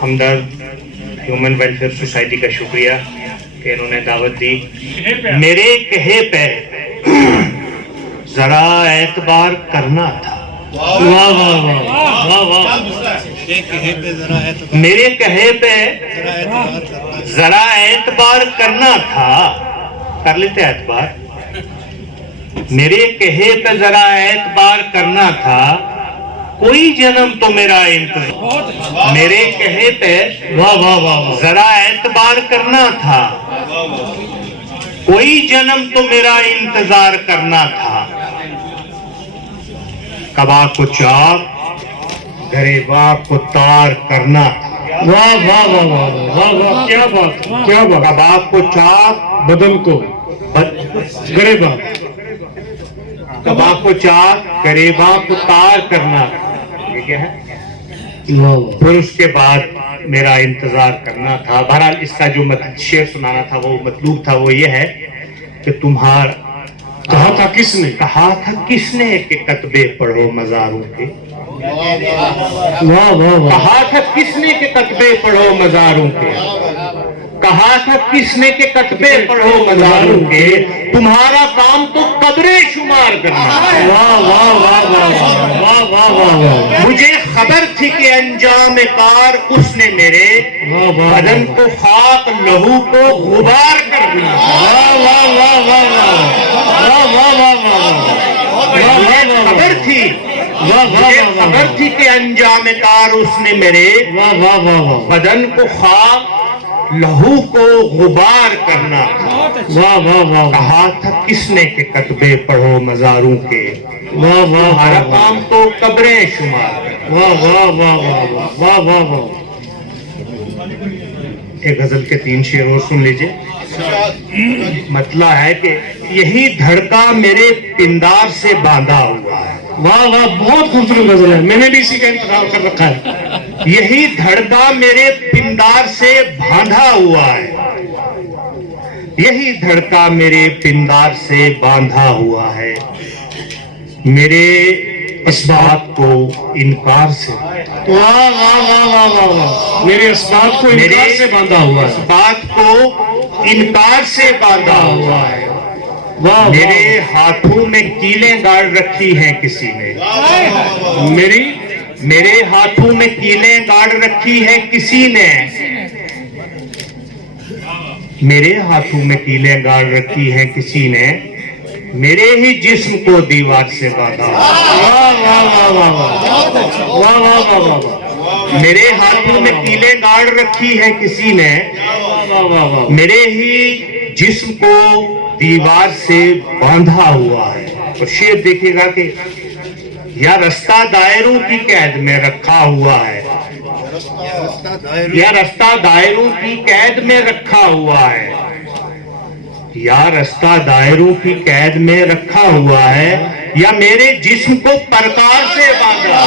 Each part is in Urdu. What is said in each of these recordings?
ہمدرد ہیومن ویلفیئر سوسائٹی کا شکریہ کہ انہوں نے دعوت دی. میرے کہے پہ ذرا اعتبار کرنا تھا. واہ واہ واہ واہ واہ. میرے کہے پہ ذرا اعتبار کرنا تھا. کر لیتے اعتبار. میرے کہے پہ ذرا اعتبار کرنا تھا. کوئی جنم تو میرا انتظار. میرے کہے پہ واہ واہ واہ ذرا اعتبار کرنا تھا. کوئی جنم تو میرا انتظار کرنا تھا. کباب کو چاک گریباں کو تار کرنا تھا. واہ واہ واہ واہ واہ واہ کیا بات کیا بات. کباب کو چاک بدن کو گریباں. کباب کو چاک گریباں کو تار کرنا تھا. یہ کیا ہے؟ پھر اس کے بعد میرا انتظار کرنا تھا. بہرحال اس کا جو شعر سنانا تھا وہ مطلوب تھا وہ یہ ہے کہ تمہارا کہا تھا کس نے کہ کتبے پڑھو مزاروں کے. واہ واہ واہ. کہا تھا کس نے کہ کتبے پڑھو مزاروں کے. کہا تھا کس نے کہ کتبے پڑھو مزاروں کے. تمہارا کام تو قبریں شمار کرنا. واہ واہ واہ واہ واہ واہ واہ. مجھے خبر تھی کہ انجام کار اس نے میرے بدن کو خاک لہو کو غبار کر دیا. واہ واہ واہ واہ واہ واہ واہ واہ. مجھے خبر تھی خبر تھی کہ انجام کار اس نے میرے واہ واہ واہ واہ. بدن کو خاک لہو کو غبار کرنا. واہ واہ واہ. کہا تھا کس نے کہ کتبے پڑھو مزاروں کے. واہ واہ ہمارا کام تو قبریں شمار. واہ واہ واہ واہ واہ واہ واہ. ایک غزل کے 3 شعر اور سن لیجئے. مطلع ہے کہ یہی دھڑکا میرے پندار سے باندھا ہوا ہے. واہ واہ بہت خوبصورت غزل ہے. میں نے بھی اسی کا انتخاب کر رکھا ہے. یہی دھڑکا میرے پندار سے باندھا ہوا ہے. یہی دھڑکا میرے پندار سے باندھا ہوا ہے. میرے اسباب کو انکار سے. واہ واہ واہ واہ واہ واہ. میرے اسباب کو انکار سے باندھا ہوا ہے. اسباب کو انکار سے باندھا ہوا ہے. واہ میرے ہاتھوں میں کیلیں گاڑ رکھی ہیں کسی نے. میرے ہاتھوں میں کیلیں گاڑ رکھی ہیں کسی نے. میرے ہاتھوں میں کیلیں گاڑ رکھی ہیں کسی نے. میرے ہی جسم کو دیوار سے باندھا. واہ واہ واہ واہ واہ واہ واہ. میرے ہاتھوں میں کیلیں گاڑ رکھی ہیں کسی نے. میرے ہی جسم کو دیوار سے باندھا ہوا ہے. اور شعر دیکھیے گا کہ یا رستہ دائروں کی قید میں رکھا ہوا ہے. یا رستہ دائروں کی قید میں رکھا ہوا ہے. یا رستہ دائروں کی قید میں رکھا ہوا ہے. یا میرے جسم کو پرکار سے باندھا.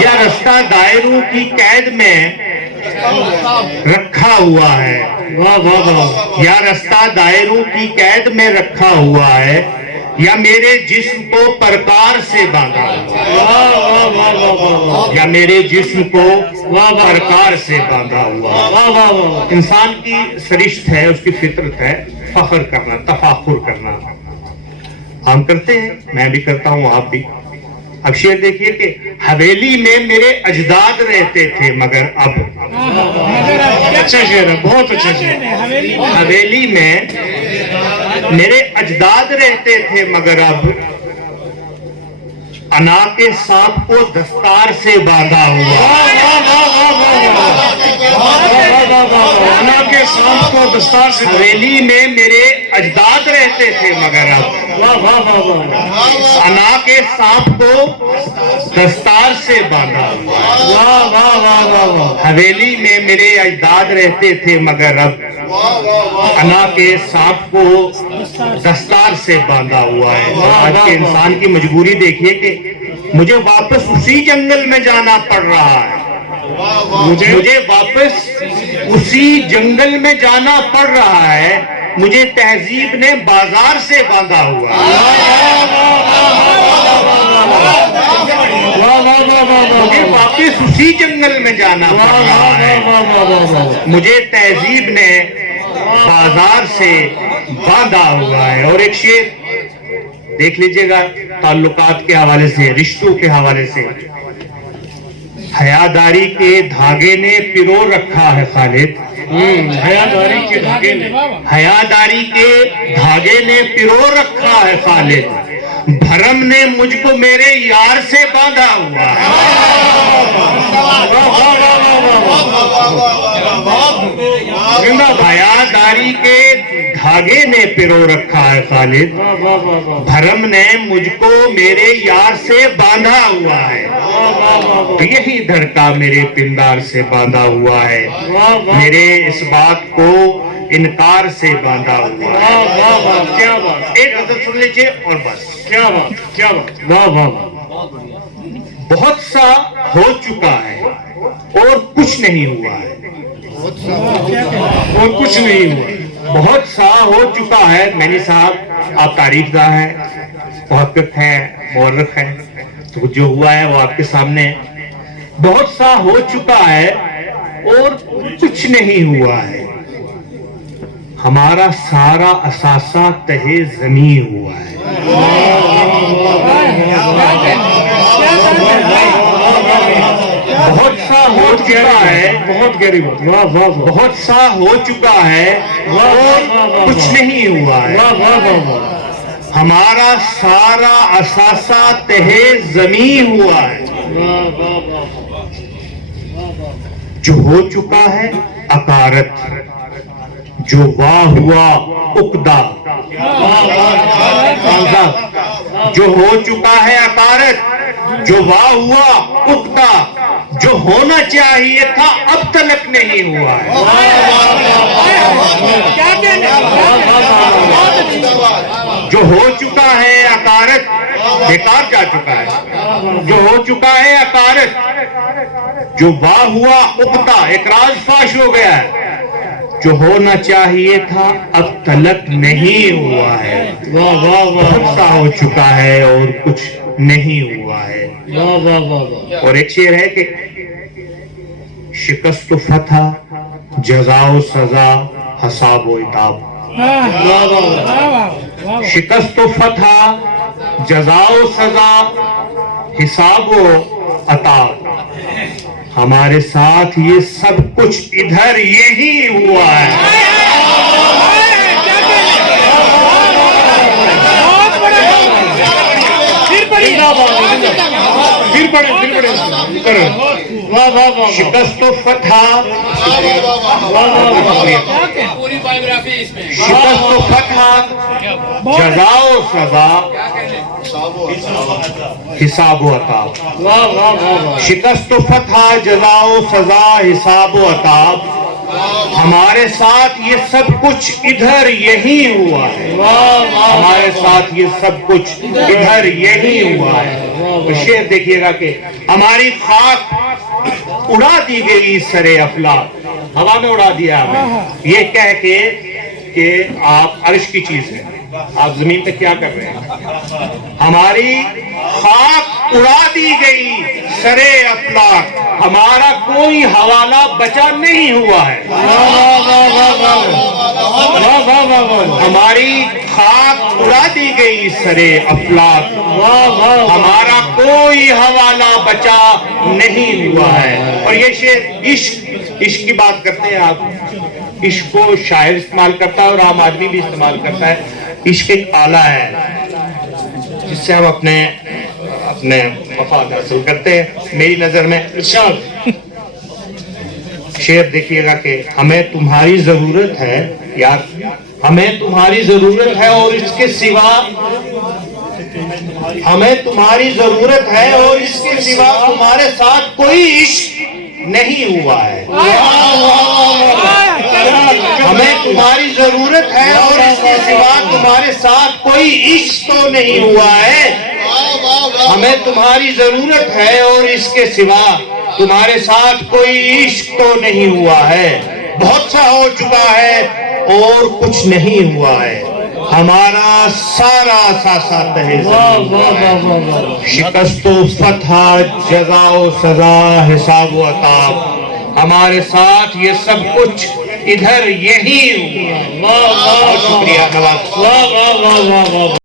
یا رستہ دائروں کی قید میں رکھا ہوا ہے. یا رستہ دائروں کی قید میں رکھا ہوا ہے. یا میرے جسم کو پرکار سے باندھا. یا میرے جسم کو پرکار سے باندھا ہوا. انسان کی سرشت ہے, اس کی فطرت ہے فخر کرنا, تفاخر کرنا. ہم کرتے ہیں, میں بھی کرتا ہوں, آپ بھی. اب شعر دیکھیے کہ حویلی میں میرے اجداد رہتے تھے مگر اب. اچھا شعر ہے, بہت اچھا شعر. حویلی میں میرے اجداد رہتے تھے مگر اب انا کے سانپ کو دستار سے باندھا ہوا. انا کے سانپ کو دستار سے. حویلی میں میرے اجداد رہتے تھے مگر اب انا کے سانپ کو دستار سے باندھا ہوا. حویلی میں میرے اجداد رہتے تھے مگر اب انا کے سانپ کو دستار سے باندھا ہوا ہے. آج کے انسان کی مجبوری دیکھیے کہ مجھے واپس اسی جنگل میں جانا پڑ رہا ہے. مجھے واپس اسی جنگل میں جانا پڑ رہا ہے. مجھے تہذیب نے بازار سے باندھا ہوا ہے، مجھے واپس اسی جنگل میں جانا پڑ رہا ہے، مجھے تہذیب نے بازار سے باندھا ہوا ہے۔ اور ایک شعر دیکھ لیجئے گا تعلقات کے حوالے سے، رشتوں کے حوالے سے، حیاداری کے دھاگے نے پرو رکھا ہے خالد، حیاداری کے دھاگے نے پرو رکھا ہے خالد، بھرم نے مجھ کو میرے یار سے باندھا ہوا ہے، حیاداری کے دھاگے نے پرو رکھا ہے خالد، بھرم نے مجھ کو میرے یار سے باندھا ہوا ہے، یہی دھڑکا میرے پندار سے باندھا ہوا ہے، میرے اس بات کو انکار سے باندھا ہوا ہے۔ کیا بات، ایک غزل سن لیجئے اور بس۔ کیا بات، کیا بات، واہ واہ۔ بہت سا ہو چکا ہے اور کچھ نہیں ہوا ہے، اور کچھ نہیں ہوا، بہت سا ہو چکا ہے۔ مینی صاحب آپ تاریخ داں ہیں، محقق ہیں، مورخ ہیں، تو جو ہوا ہے وہ آپ کے سامنے ہے۔ بہت سا ہو چکا ہے اور کچھ نہیں ہوا ہے، ہمارا سارا اثاثہ تہے زمین ہوا ہے۔ بہت سا ہو چکا ہے، بہت گہری بات، بہت سا ہو چکا ہے اور کچھ نہیں ہوا ہے، ہمارا سارا اثاثہ تہے زمین ہوا ہے۔ جو ہو چکا ہے عقارت، جو واہ ہوا عقدہ، جو ہو چکا ہے عقارت، جو واہ ہوا عقدہ، جو ہونا چاہیے تھا اب تلک نہیں ہوا ہے۔ جو ہو چکا ہے عقارت بیکار جا چکا ہے، جو ہو چکا ہے عقارت، جو واہ ہوا عقدہ ایک راز فاش ہو گیا ہے، جو ہونا چاہیے تھا اب تلک نہیں ہوا ہے۔ بہت سا ہو چکا ہے اور کچھ نہیں ہوا ہے۔ اور ایک شعر ہے کہ شکست و فتح، جزا و سزا، حساب و عتاب، شکست و فتح، جزا و سزا، حساب و عتاب، ہمارے ساتھ یہ سب کچھ ادھر یہی ہوا ہے۔ شکست و فتح، شکست و فتح، جزا و سزا، حساب و عتاب، شکست و فتح، جزا و سزا، حساب و عتاب، ہمارے ساتھ یہ سب کچھ ادھر یہی ہوا ہے، ہمارے ساتھ یہ سب کچھ ادھر یہی ہوا ہے۔ تو شعر دیکھیے گا کہ ہماری خاک اڑا دی گئی سر افلاک، ہوا میں اڑا دیا ہمیں، یہ کہہ کے کہ آپ عرش کی چیز ہیں، آپ زمین پہ کیا کر رہے ہیں؟ ہماری خاک اڑا دی گئی سر افلاک، ہمارا کوئی حوالہ بچا نہیں ہوا ہے، ہماری خاک اڑا دی گئی سر افلاک، ہمارا کوئی حوالہ بچا نہیں ہوا ہے۔ اور یہ شعر عشق کی بات کرتے ہیں آپ، عشق کو شاعر استعمال کرتا ہے اور عام آدمی بھی استعمال کرتا ہے۔ عشق ایک آلہ ہے جس سے ہم اپنے مفاد حاصل کرتے ہیں۔ میری نظر میں شعر دیکھیے گا کہ ہمیں تمہاری ضرورت ہے یار، ہمیں تمہاری ضرورت ہے اور اس کے سوا، ہمیں تمہاری ضرورت ہے اور اس کے سوا تمہارے ساتھ کوئی عشق نہیں ہوا ہے، ہمیں تمہاری ضرورت ہے اور اس کے سوا تمہارے ساتھ کوئی عشق تو نہیں ہوا ہے، ہمیں تمہاری ضرورت ہے اور اس کے سوا تمہارے ساتھ کوئی عشق تو نہیں ہوا ہے۔ بہت سا ہو چکا ہے اور کچھ نہیں ہوا ہے، ہمارا سارا اثاثہ تہذیب، شکست و فتح، جزا و سزا، حساب و عطاب، ہمارے ساتھ یہ سب کچھ ادھر یہی ہوا۔ بہت شکریہ نواز۔